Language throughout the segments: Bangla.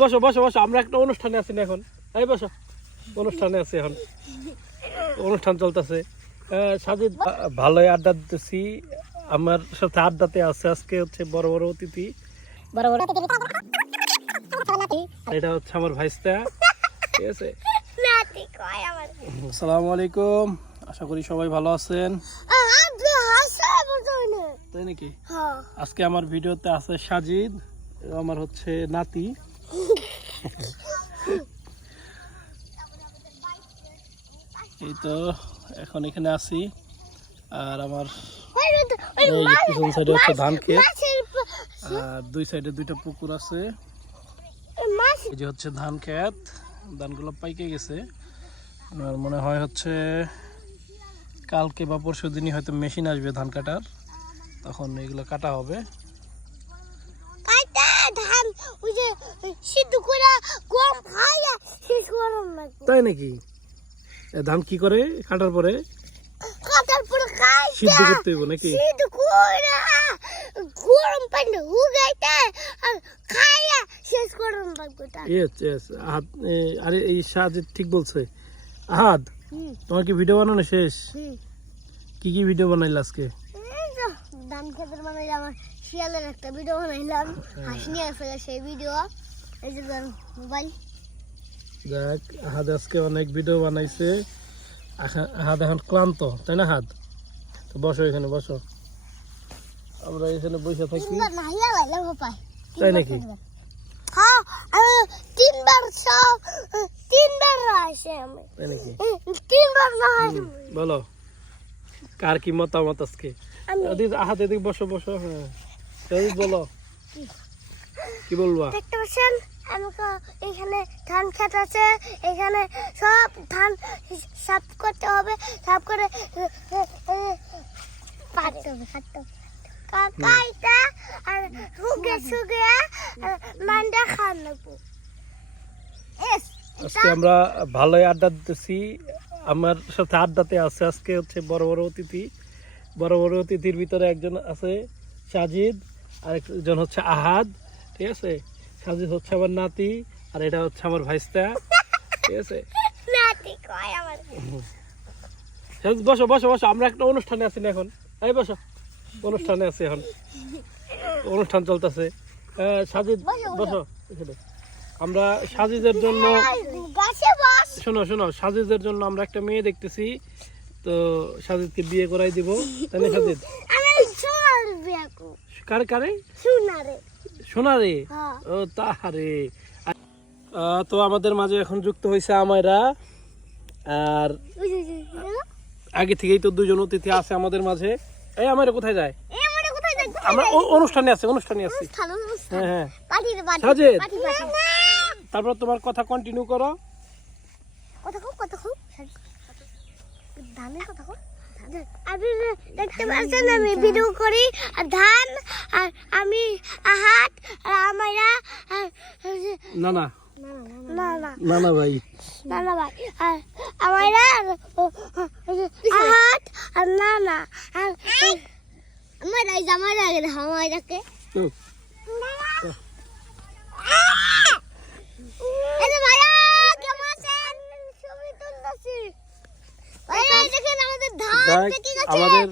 বসো বসো বসো আমরা একটা অনুষ্ঠানে আছি না এখন। এই বসো অনুষ্ঠানে আছি এখন। অনুষ্ঠান চলতেছে। সাজিদ ভালোই আড্ডা দিতেছি। আমার সাথে আড্ডাতে আছে আজকে হচ্ছে বড় বড় অতিথি। বড় বড় এটা হচ্ছে আমার ভাইস্তা। ঠিক আছে? নাতি আসসালামু আলাইকুম। আশা করি সবাই ভালো আছেন। তাই নাকি? হ্যাঁ। আজকে আমার ভিডিওতে আছে সাজিদ আমার হচ্ছে নাতি। এই তো এখন এখানে আছি। আর আমার পিছন সাইডে হচ্ছে ধান ক্ষেত। আর দুই সাইডে দুইটা পুকুর আছে। এই যে হচ্ছে ধান ক্ষেত। ধানগুলো পাইকে গেছে। আর মনে হয় হচ্ছে কালকে বা পরশু দিনই হয়তো মেশিন আসবে ধান কাটার। তখন এগুলো কাটা হবে। ওই যে সিদ্ধ করে গম খাইয়া শেষ গরম তাই নাকি? ধান কি করে কাটার পরে? কাটার পরে সিদ্ধ করতে হইব নাকি? সিদ্ধ করে গরম পানি হুগাইতে খাইয়া শেষ গরম লাগবে তা। ইয়েস ইয়েস আহাদ আরে এই সাজিদ ঠিক বলছে। আহাদ তোমার কি ভিডিও বানানো শেষ? কি কি ভিডিও বানাইলে আজকে? ধান খেতের শিয়ালের একটা ভিডিও বানাইলাম হাসি নিয়ে ফেলে সেই ভিডিও এই যে মোবাইল দেখ আহাদ আজকে অনেক ভিডিও বানাইছে। আহাদ এখন ক্লান্ত তাই না হাত তো বসো এখানে বসো। আমরা এখানে বসে থাকি। তাই নাকি? তিনবার। সব তিনবার আসে আমি। তাই নাকি? তিনবার না বলো। কার কি মতামত আজকে? এদিকে বসো বসো হ্যাঁ। সাজিদ বলো। কি বলবা? দেখতে পাচ্ছেন? আমাকে এখানে ধান ক্ষেত আছে। এখানে সব ধান সাফ করতে হবে। সাফ করে কাটতে হবে কাটতে হবে কাকাইটা আর হুগে সুগে মান্ডা খান নেব আজকে আমরা ভালোই আড্ডা দিতেছি। আমার সাথে আড্ডাতে আছে আজকে হচ্ছে বড় বড় অতিথি। বড় বড় অতিথির ভিতরে একজন আছে সাজিদ। আর একজন হচ্ছে আহাদ ঠিক আছে? সাজিদ হচ্ছে আমার নাতি আর এটা হচ্ছে আমার ভাইস্তা ঠিক আছে? বসো বসো বসো আমরা একটা অনুষ্ঠানে আছি না এখন। এই বসো অনুষ্ঠানে আছি এখন। অনুষ্ঠান চলতেছে। সাজিদ। বসো এখানে। আমরা সাজিদের জন্য শোনো শোনো সাজিদের জন্য আমরা একটা মেয়ে দেখতেছি তো সাজিদকে বিয়ে করাই দিব। তাই না সাজিদ? সোনার করব কারে কারে? সোনারে। রে হ্যাঁ। ও তাহারে। তো আমাদের মাঝে এখন যুক্ত হয়েছে আমায়রা। আর আগে থেকেই তো দুজন অতিথি আছে আমাদের মাঝে। এই আমারে কোথায় যায়? আমরা অনুষ্ঠানে আছে অনুষ্ঠানে আছি। হ্যাঁ হ্যাঁ। সাজেদ। তারপর তোমার কথা কন্টিনিউ করো। কথা খুব কথা খুব ধানের কথা খুব আপনি দেখতে পাচ্ছেন আমি ভিডিও করি ধান আর আমি হাত আর আমারা না না না না না না ভাই। না না ভাই আর আমারা হাত আর না না আর আমার এই জামাই লাগে আমারাকে তো, এই যে ভাইয়া কেমন আছেন ছবি তুলতেছি ভাইয়া এই দেখেন আমাদের ধান আমাদের-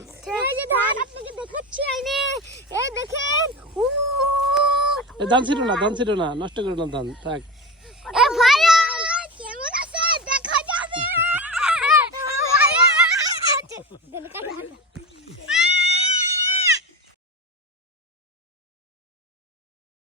ধান আপনাকে দেখাচ্ছি আইনে। এই দেখেন উ এ, ধান ছিল না ধান ছিল না নষ্ট করে না ধান থাক। কেমন আছে? দেখা যাবে।